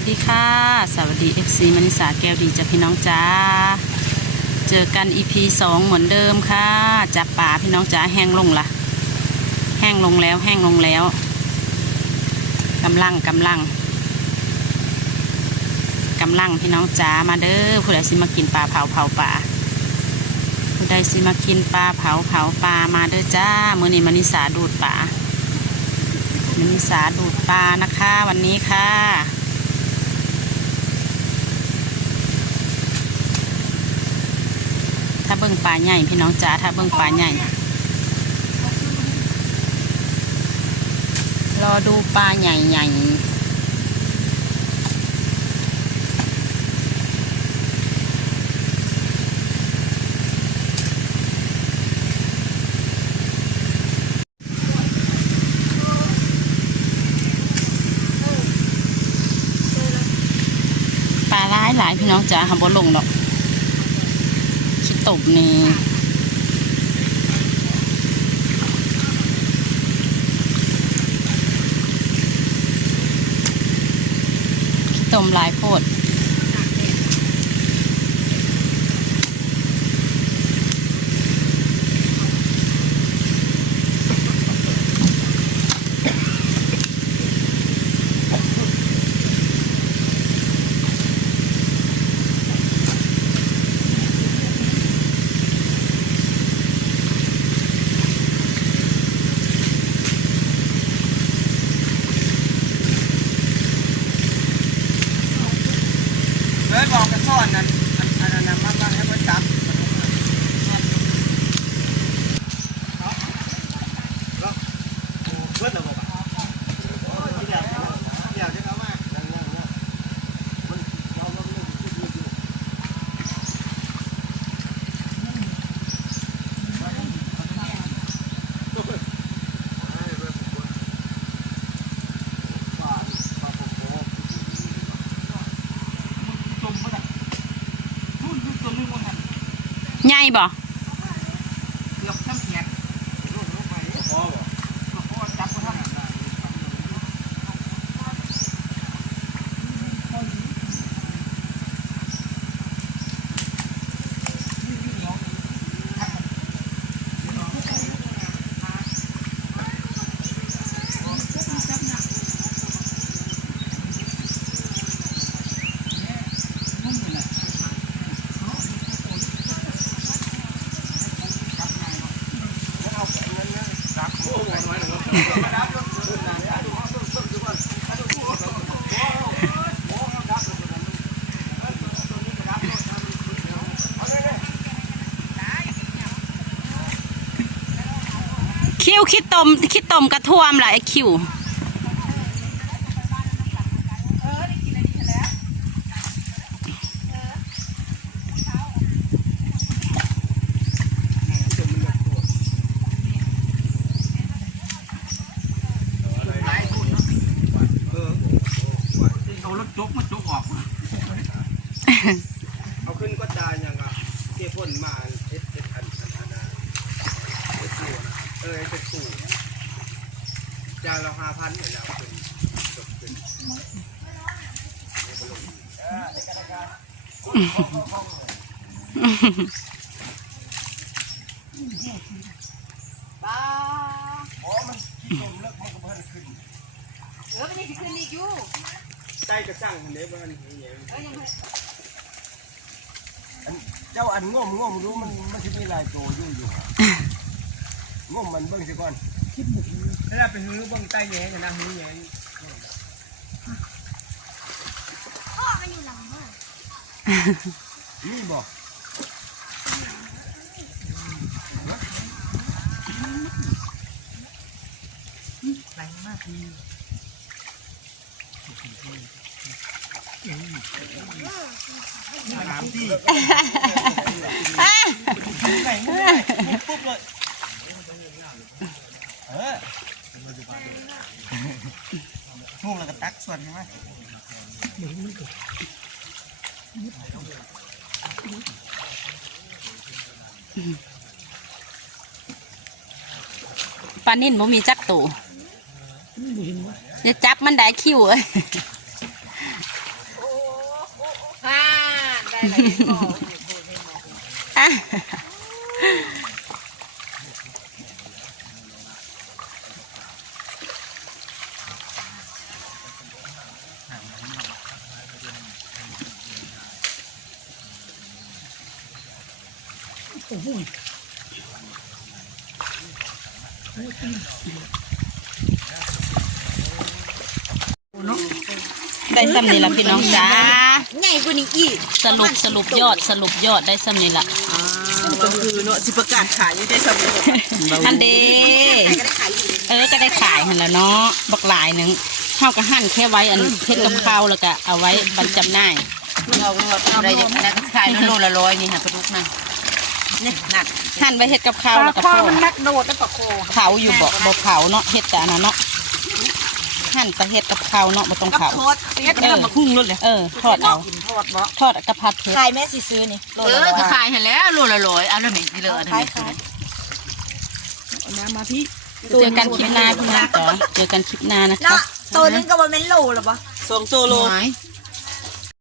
สดีค่ะ สวัสดี FC มณิสาแก้วดีจ้ะพี่น้องจ้า เจอกัน EP สองเหมือนเดิมค่ะ จากป่าพี่น้องจ้าแห้งลงละแห้งลงแล้วแห้งลงแล้วกำลังกำลังกำลังพี่น้องจ้ามาเด้อผู้ใดสิมากินปลาเผาเผาป่าผู้ใดสิมากินปลาเผาเผาปลามาเด้อจ้ามื่อนี้มณิสาดูดป่ามนิสาดูดปลานะคะ วันนี้ค่ะ ถ้าเบิ่งปลาใหญ่พี่น้องจ๋าถ้าเบิ่งปลาใหญ่ รอดูปลาใหญ่ใหญ่ปลาร้ายหลายพี่น้องจ๋าทำบ่ลงหรอก ตบนี่คิดตมหลายโพด เฮ้ยบอกกันซ่อนนั่นอันอันนั้นมาบ้างให้มันจับเพื่อนเราบอกอยากอยากจะเอามาดังนั้นนะมันเราเราเรื่องที่ดีอยู่ ให ญ่บ่ คิวคิดตมคิดตมกระท่วมหลายคิว เอารถจกมาจกออก เอาขึ้นก็ตายอย่างอะเที่พ่นมาเอสเอสอันอันอันนะเอสตูนะเออเอสตูจานเราห้าพันเนี่ยเราเป็นจบเป็นป้าอ๋อมันขี้ลมแล้วมันก็เพิ่นขึ้นเออมันยังสิขึ้นอีกอยู่ใต้กระสั่งเดี๋ยวมันเหี้ยเออยังไม่ เจ้าอันง่มง่มรู้มันมันจะมีลายโตอยู่อยู่ง่มมันเบิ่งสิก่อนแล้วไปหื้อเบิ่งใต้แหงกันนะหื้อแหงพ่อมันอยู่หลังบ้านนี่บอก ถามที่ไหนมึงมึงปุ๊บเลยเอองูแล้วก็ตักส่วนใช่ไหมปลานิ่นบ่มีจักตูเดี๋ยวจับมันได้คิวเอ้ย โอ้โได้สำเร็จแล้วพี่น้องจ้า ใหญ่กว่านี้อีกสรุปสรุปยอดสรุปยอดได้สำนีละก็คือเนาะสิประกาศขายอยู่ได้สำเร็จอันเดก็ได้ขายอยู่เออก็ได้ขายหันละเนาะบักหลายหนึ่งเท่ากับหั่นแค่ไว้อันเพ็ดกับข้าวแล้วก็เอาไว้บรรจำหน่ายเราอะไรอย่างนั้นก็ขายโลละร้อยนี่ค่ะปลาดุกนั่นนี่หนักหั่นไว้เฮ็ดกับข้าวแล้วก็คอเผามันนักโดดแล้วปลาโคเผาอยู่บ่บ่เผาเนาะเฮ็ดแต่อันนั้นเนาะ หั่นไปเฮ็ดกับข้าวเนาะบ่ต้องกับเผาโคตรเฮ็ดกับมาคุ้งรถเลยเออทอดเอากินทอดบ่ทอดกับผัดเผ็ดขายแม่สิซื้อนี่โลเอละอร้ก็อยขายเห็นแล้วโลละร้อยเอาแล้วแม่กิโลอันนี้ขายขายน้ำมาพี่เจอกันคลิปหน้าพี่น้องจ๋าเจอกันคลิปหน้านะคะเนาะตัวนึงก็ว่าแม่นโลหรอปะสองโซโลต